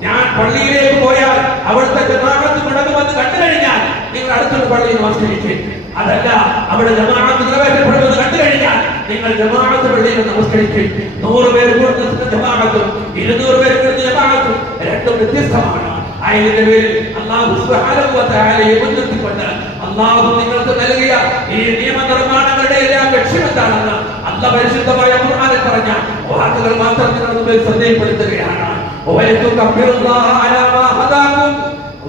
ഞാൻ പള്ളിയിലേക്ക് പോയാൽ അവിടുത്തെ ജമാഅത്ത് മുടങ്ങുമെന്ന് കണ്ടു കഴിഞ്ഞാൽ നിങ്ങൾ അടുത്തുള്ള പള്ളിയിൽ നമസ്കരിക്കും. അതല്ല, അവിടെ ജമാഅത്ത് നിറവേറ്റപ്പെടുമെന്ന് കണ്ടു കഴിഞ്ഞാൽ നിങ്ങൾ ജമാഅത്ത് പള്ളിയിൽ നമസ്കരിക്കും. 100 പേര് കൂടുന്ന ജമാഅത്തും 200 പേര് കൂടുന്ന ജമാഅത്തും രണ്ടും വ്യത്യസ്തമാണ്. അതിന്റെ പേരിൽ അല്ലാഹു സുബ്ഹാനഹു വ തആലയെ മുൻനിർത്തിക്കൊണ്ട് അല്ലാഹു നിങ്ങൾക്ക് നൽകിയ ഈ നിയമനിർമ്മാണങ്ങളുടെ എല്ലാം ലക്ഷ്യം എന്താണെന്ന് അല്ലാഹു പരിശുദ്ധമായ ഖുർആനിൽ പറഞ്ഞ വാക്കുകൾ മാത്രം നിങ്ങൾ മുമ്പിൽ ശ്രദ്ധയിൽപ്പെടുത്തുകയാണ്. വലതുകബ്ബിറുല്ലാഹ അലാ മാ ഹദാകും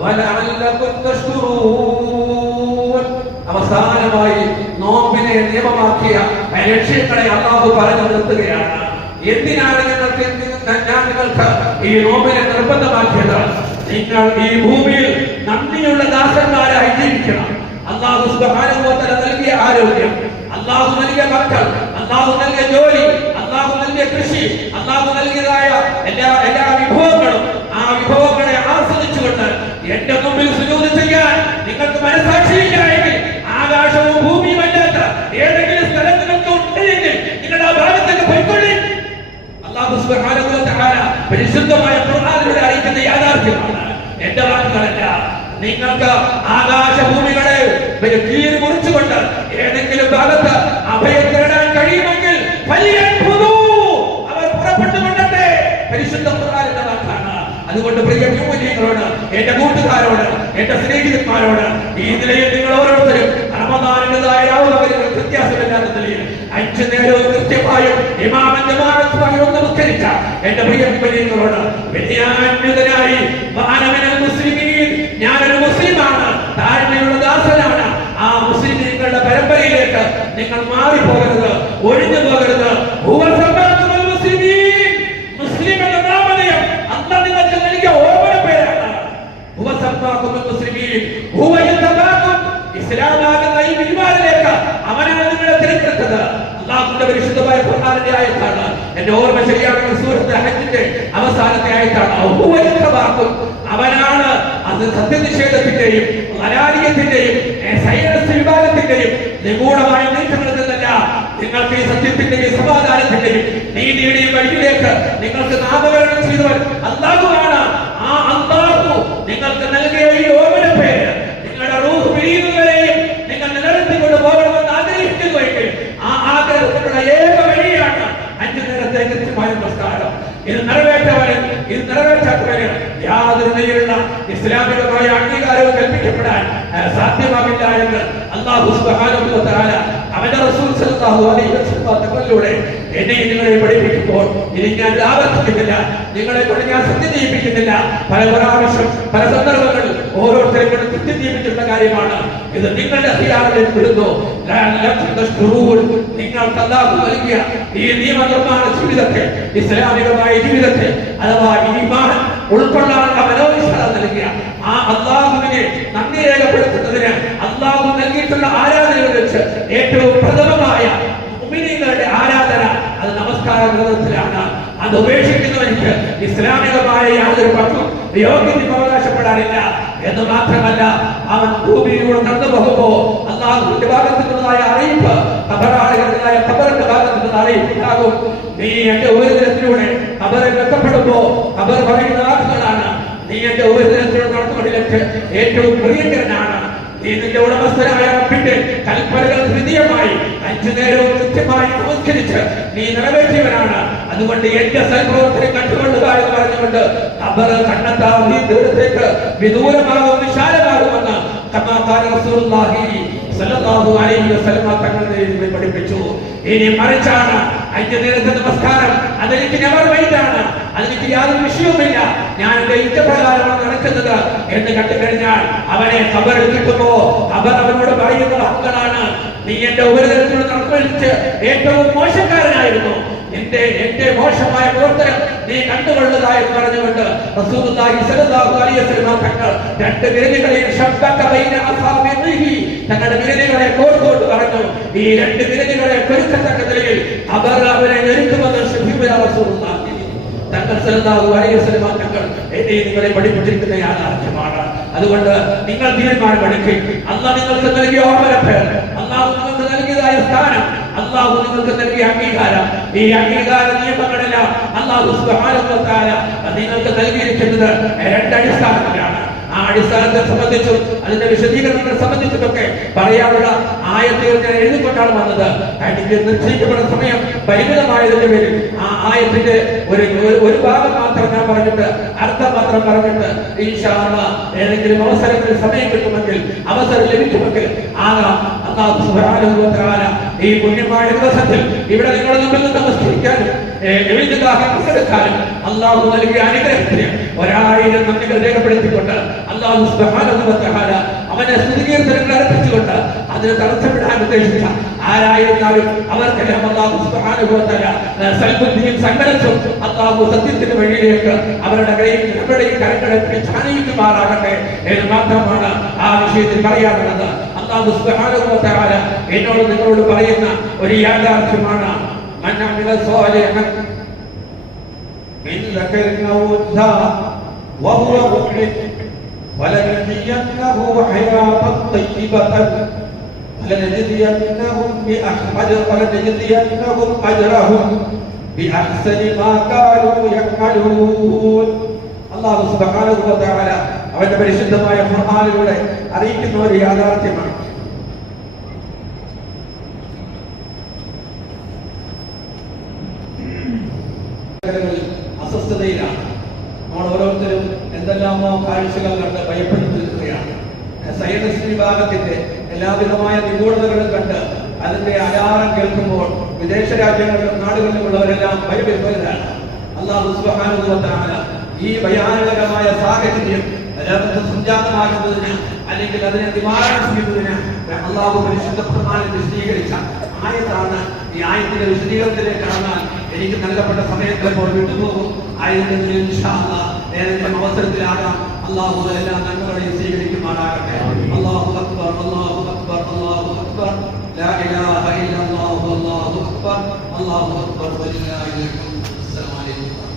വലഅല്ലകും തഷ്കുറൂൻ. അവസാനമായി നോമ്പിനെ നിയമമാക്കിയ ലക്ഷ്യങ്ങളെ അല്ലാഹു പറഞ്ഞു നിർത്തുകയാണ്. എന്തിനാണ് ഞാൻ നിങ്ങൾക്ക് ഈ നോമ്പിനെ നിർബന്ധമാക്കിയത്? നിങ്ങൾ ഈ ഭൂമിയിൽ നന്ദിയുള്ള ദാസന്മാരായി ജീവിക്കണം. അല്ലാഹു സുബ്ഹാനഹു വ തആല നൽകിയ ആരോഗ്യം, അല്ലാഹു നൽകിയ മക്കൾ, അല്ലാഹു നൽകിയ ജോലി, അല്ലാഹു നൽകിയ കൃഷി, അല്ലാഹു നൽകിയതായ എല്ലാ വിഭവങ്ങളും, ആ വിഭവങ്ങളെ ആസ്വദിച്ചുകൊണ്ട് എന്റെ മുമ്പിൽ സുജൂദ് ചെയ്യാൻ നിങ്ങൾക്ക് മനസ്സാക്ഷിയില്ല എങ്കിൽ, ആകാശവും ഭൂമിയും അല്ലാത്ത ഏതെങ്കിലും സ്ഥലം നിങ്ങൾക്ക് ഉണ്ടെങ്കിൽ നിങ്ങൾ ആ ഭാഗത്തേക്ക് പോയിക്കൊള്ളി. അല്ലാഹു സുബ്ഹാനഹു വ തആല പരിശുദ്ധമായ ഖുർആനിലൂടെ അറിയിക്കുന്ന യാഥാർത്ഥ്യമാണ്, എന്റെ വാക്കുകളല്ല. നിങ്ങൾക്ക് ആകാശഭൂമികളെ കീറി മുറിച്ചുകൊണ്ട് ഏതെങ്കിലും ഭാഗത്ത് അഭയം തേടാൻ കഴിയുമെങ്കിൽ അവർ പുറപ്പെട്ടുകൊണ്ടേ. പരിശുദ്ധ ഖുർആനിന്റെ വാക്കാണ്. അതുകൊണ്ട് പ്രിയ യുവജനങ്ങളോട്, എന്റെ കൂട്ടുകാരോട്, എന്റെ സ്നേഹിതന്മാരോട്, ഈ നിലയിൽ നിങ്ങൾ ഓരോരുത്തരും റമദാനിന്റേതായ രാവുപകലുകൾ വ്യത്യാസമില്ലാത്ത നിലയിൽ 5 നേരവും കൃത്യമായും ഇമാമൻ ജമാഅത്തുമായി നമസ്കരിച്ച എന്റെ പ്രിയ യുവജനങ്ങളോട്, വിനയാന്വിതനായി ഞാനൊരു മുസ്ലിമാണ്, താഴ്മയുള്ള ദാസനാണ്, ആ മുസ്ലിങ്ങളുടെ പരമ്പരയിലേക്ക് നിങ്ങൾ മാറിപ്പോകരുത്, ഒഴിഞ്ഞു പോകരുത്. മുസ്ലിം എന്ന നാമധേയം അന്ന് നിങ്ങൾക്ക് നൽകിയ ഓരോ പേരാണ്. ഇസ്ലാമാകുന്ന ഈ വിരിവാറിലേക്ക് അവനാണ് നിങ്ങളെ തിരഞ്ഞെടുത്തത്. അല്ലാഹുവിന്റെ പരിശുദ്ധമായ ഖുർആനിന്റെ ആയത്താണ്. എന്റെ ഓർമ്മ ശരിയാണെങ്കിൽ സൂറത്തുൽ ഹജ്ജിന്റെ അവസാനത്തെ ആയത്താണ്. അവനാണ് അത് സത്യനിഷേധത്തിന്റെയും അനാരിയത്തിന്റെയും സൈനസ് വിഭാഗത്തിന്റെയും നിഗൂഢമായ നീക്കങ്ങളിൽ നിന്നല്ല, നിങ്ങൾക്ക് ഈ സത്യത്തിന്റെയും സമാധാനത്തിന്റെയും നീതിയുടെയും വഴിയിലേക്ക് നിങ്ങൾക്ക് നാമകരണം ചെയ്തവൻ അല്ലാഹുവാണ്. ആ അല്ലാഹു നിങ്ങൾക്ക് നൽകിയ ഈ ഓമന പേര് നിങ്ങളുടെ റൂഹ് പിരിയുന്നവരെയും നിങ്ങൾ നിലനിർത്തിക്കൊണ്ട് പോകണമെന്ന് ആഗ്രഹിക്കുന്നുവെങ്കിൽ ആ ആഗ്രഹത്തിനുള്ള ഏക വഴിയാണ് 5 നേരത്തെ കൃത്യമായ നമസ്കാരം. ഇത് നിറവേറ്റവനും ഇത് നിറവേറ്റാത്തവനും യാതൊരു നിലയിലുള്ള ഇസ്ലാമികമായ അംഗീകാരവും കൽപ്പിക്കപ്പെടാൻ സാധ്യമാകില്ല എന്ന് അല്ലാഹു സുബ്ഹാനഹു വ തആല അവന്റെ റസൂൽ സല്ലല്ലാഹു അലൈഹി വസല്ലം തങ്ങളിലൂടെ എന്നെ നിങ്ങളെ പഠിപ്പിക്കുമ്പോൾ ഇനി ഞാൻ ആവർത്തിക്കുന്നില്ല, നിങ്ങളെ കൊണ്ട് ഞാൻ സത്യം ചെയ്യിപ്പിക്കുന്നില്ല. പല പ്രാവശ്യം പല സന്ദർഭങ്ങളിൽ ഓരോരുത്തരെ കൊണ്ട് സത്യം ചെയ്യിപ്പിച്ചിട്ടുള്ള കാര്യമാണ്. ഇത് നിങ്ങളുടെ ഹിയാറിലേക്ക് വിടുന്നു. നിങ്ങൾക്ക് അല്ലാഹു നൽകിയ ഈ നിയമനിർമ്മാണ ജീവിതത്തെ, ഇസ്ലാമികമായ ജീവിതത്തെ അഥവാ ഈമാൻ ഉൾക്കൊള്ളാനുള്ള മനോവിശ്വാസം നൽകിയ ആ അല്ലാഹുവിനെ നന്ദി രേഖപ്പെടുത്തുന്നതിന് അല്ലാഹു നൽകിയിട്ടുള്ള ആരാധനകൾ വെച്ച് ഏറ്റവും പ്രഥമമായ മുഅ്മിനീങ്ങളുടെ ആരാധന അത് നമസ്കാര വ്രതത്തിലാണ്. അത് ഉപേക്ഷിക്കുന്നവർക്ക് ഇസ്ലാമികമായ യാതൊരു പങ്കും യോഗ്യതയും അവകാശപ്പെടാനില്ല എന്ന് മാത്രമല്ല, അവൻ ഭൂമിയിലൂടെ കടന്നു പോകുമ്പോ അല്ലാഹുവിന്റെ ഭാഗത്തു നിന്നതായ അറിയിപ്പ്, ഖബറാളികളുടെ ഖബറിന്റെ ഭാഗത്തു നിന്നുള്ള അറിയിപ്പ് ഉണ്ടാകും. നീ എന്റെ ഉപരിതലത്തിലൂടെ ഖബറിൽ വെക്കപ്പെടുമ്പോ ഖബർ പറയുന്ന വാക്കുകളാണ്, നീ എന്റെ ഉപരിതലത്തിലൂടെ നടത്തുന്നതിലേക്ക് ഏറ്റവും പ്രിയങ്കരനാണ്. നീ നിന്റെ ഉടമസ്ഥനായ റബ്ബിന്റെ കൽപ്പനകൾക്ക് വിധേയമായി 5 നേരവും കൃത്യമായി നമസ്കരിച്ച് നീ നിറവേറ്റിയവനാണ്. അതുകൊണ്ട് എന്റെ സൽപ്രവർത്തനം കണ്ടുകൊള്ളുക എന്ന് പറഞ്ഞുകൊണ്ട് ഖബർ കണ്ടെത്താവുന്ന ഈ ദൂരത്തേക്ക് വിദൂരമാകും, വിശാലമാകുമെന്ന് റസൂലുള്ളാഹി സ്വല്ലല്ലാഹു അലൈഹി വസല്ലം തങ്ങളെ പഠിപ്പിച്ചു. ഇനി മറിച്ചാണ് 5 നേരത്തെ നമസ്കാരം അതെനിക്ക് നെവർ മൈൻഡാണ്, അതെനിക്ക് യാതൊരു വിഷയവുമില്ല, ഞാൻ എന്റെ ഇഷ്ടപ്രകാരമാണ് നടക്കുന്നത് എന്ന് കണ്ടു കഴിഞ്ഞാൽ അവനെ ഖബറിൽ കിട്ടുമ്പോ അവർ അവനോട് പറയുന്ന വാക്കുകളാണ്, നീ എന്റെ ഉപരിതലത്തിലൂടെ നടപ്പിച്ച് ഏറ്റവും മോശക്കാരനായിരുന്നു, എന്റെ മോശമായ പ്രവർത്തനം നീ കണ്ടുകൊള്ളുക എന്ന് പറഞ്ഞുകൊണ്ട് റസൂലുള്ളാഹി സ്വല്ലല്ലാഹു അലൈഹി വസല്ലം തങ്ങൾ 2 വിരലുകളെയും തങ്ങളുടെ വിരലുകളെ കോർത്തുകൊണ്ട് പറഞ്ഞു, ഈ 2 വിരലുകളെ കൊരുക്കത്തക്ക നിലയിൽ അവർ അവരെ ഞെരുക്കുമെന്ന് റസൂലുള്ളാഹി തങ്ങൾ സ്വല്ലല്ലാഹു അലൈഹി വസല്ലം തങ്ങൾ എന്നെ നിങ്ങളെ പഠിപ്പിച്ചിരിക്കുന്ന യാഥാർത്ഥ്യമാണ്. അതുകൊണ്ട് നിങ്ങൾ തീരുമാനമെടുക്കുക. അള്ളാഹ് നിങ്ങൾക്ക് നൽകിയ ഓർമ്മ, അള്ളാഹു നിങ്ങൾക്ക് നൽകിയതായ സ്ഥാനം, അള്ളാഹു നിങ്ങൾക്ക് നൽകിയ അംഗീകാരം, ഈ അംഗീകാര നിയമങ്ങളെല്ലാം അള്ളാഹു സുബ്ഹാനഹു വ തആല നിങ്ങൾക്ക് നൽകിയിരിക്കുന്നത് രണ്ടടിസ്ഥാനത്തിലാണ്. ആ അടിസ്ഥാനത്തെ സംബന്ധിച്ചും അതിന്റെ വിശദീകരണങ്ങളെ സംബന്ധിച്ചുമൊക്കെ പറയാനുള്ള ആയത്തുകൾ ഞാൻ എഴുതിക്കൊണ്ടാണ് വന്നത്. എനിക്ക് നിശ്ചയിക്കപ്പെടുന്ന സമയം പരിമിതമായതിന്റെ പേരിൽ ആ ആയത്തിന്റെ ഒരു ഭാഗം മാത്രം ഞാൻ പറഞ്ഞിട്ട് അർത്ഥം മാത്രം പറഞ്ഞിട്ട് ഇൻഷാ അല്ലാഹ് ഏതെങ്കിലും അവസരങ്ങളിൽ സമയം കിട്ടുമെങ്കിൽ, അവസരം ലഭിക്കുമെങ്കിൽ ആകാം അല്ലാഹു സുബ്ഹാനഹു വ തആല ഈ പുണ്യമായ ദിവസത്തിൽ ഇവിടെ നിങ്ങളുടെ മുമ്പിൽ നിന്ന് നമസ്കരിക്കാനും പങ്കെടുക്കാനും അല്ലാഹു നൽകിയ അനുഗ്രഹത്തിന് 1000 നന്ദികൾ രേഖപ്പെടുത്തിക്കൊണ്ട് അല്ലാഹു സുബ്ഹാനഹു വ തആല അവനെ സ്തുതികീർത്തനങ്ങൾ അർപ്പിച്ചുകൊണ്ട് അതിന് തടസ്സപ്പെടാൻ ഉദ്ദേശിച്ച ആരായിരുന്നാലും അവർക്കെല്ലാം അല്ലാഹു സുബ്ഹാനഹു വ തആല സൽബുദ്ധിയും സന്മനസ്സും അല്ലാഹു സത്യത്തിന്റെ വഴിയിലേക്ക് അവരുടെ നമ്മുടെയും കരങ്ങളെ പിടിച്ചാനയിക്കുമാറാകട്ടെ എന്ന് മാത്രമാണ് ആ വിഷയത്തിൽ പറയാനുള്ളത്. അല്ലാഹു സുബ്ഹാനഹു വ തആല എന്നോട് നിങ്ങളോട് പറയുന്ന ഒരു യാഥാർത്ഥ്യമാണ്, من عمل صالحا من ذكر أو أنثى وهو مؤمن فلنحيينه حياة طيبة ولنجزينهم أجرهم بأحسن ما كانوا يعملون. അല്ലാഹു സുബ്ഹാനഹു വ തആല അവന്റെ പരിശുദ്ധമായ ഖുർആനിലൂടെ അറിയിക്കുന്ന ഒരു യാഥാർത്ഥ്യമാണ്. അസ്വസ്ഥതയിലാണ്. നമ്മൾ ഓരോരുത്തരും എന്തെല്ലാമോ കാഴ്ചകൾ കണ്ട് ഭയപ്പെട്ടു നിൽക്കുകയാണ്. സയൻസ് വിഭാഗത്തിന്റെ എല്ലാവിധമായ നിഗൂഢതകളും കണ്ട് അതിന്റെ അലാറം കേൾക്കുമ്പോൾ വിദേശ രാജ്യങ്ങളിലും നാടുകളിലുമുള്ളവരെല്ലാം ഭയവിഹ്വലരാണ്. അല്ലാഹു സുബ്ഹാനഹു വ തആല ഈ ഭയാനകരമായ സാഹചര്യം സംജാതമാകുന്നതിന് അല്ലെങ്കിൽ അതിനെ നിവാരണം ചെയ്യുന്നതിന് അല്ലാഹു പരിശുദ്ധ ഖുർആനിൽ വിശദീകരിച്ച ആയത്താണ്. ഈ ആയത്തിന്റെ വിശദീകരണത്തിലേക്ക് കടന്നാൽ എനിക്ക് നൽകപ്പെട്ട സമയത്തിപ്പോൾ വിട്ടുപോകും. ആയതിൽ ഇൻഷാ അല്ലാഹ് ഏതെങ്കിലും അവസരത്തിലാകാം. അല്ലാഹു എല്ലാ നന്മകളെയും സ്വീകരിക്കുമാറാകട്ടെ. അല്ലാഹു അക്ബർ, അല്ലാഹു അക്ബർ, അല്ലാഹു അക്ബർ, ലാ ഇലാഹ ഇല്ലല്ലാഹു, അല്ലാഹു അക്ബർ, അല്ലാഹു അക്ബർ, വലില്ലാഹിൽ ഹംദ്. അസ്സലാമു അലൈക്കും.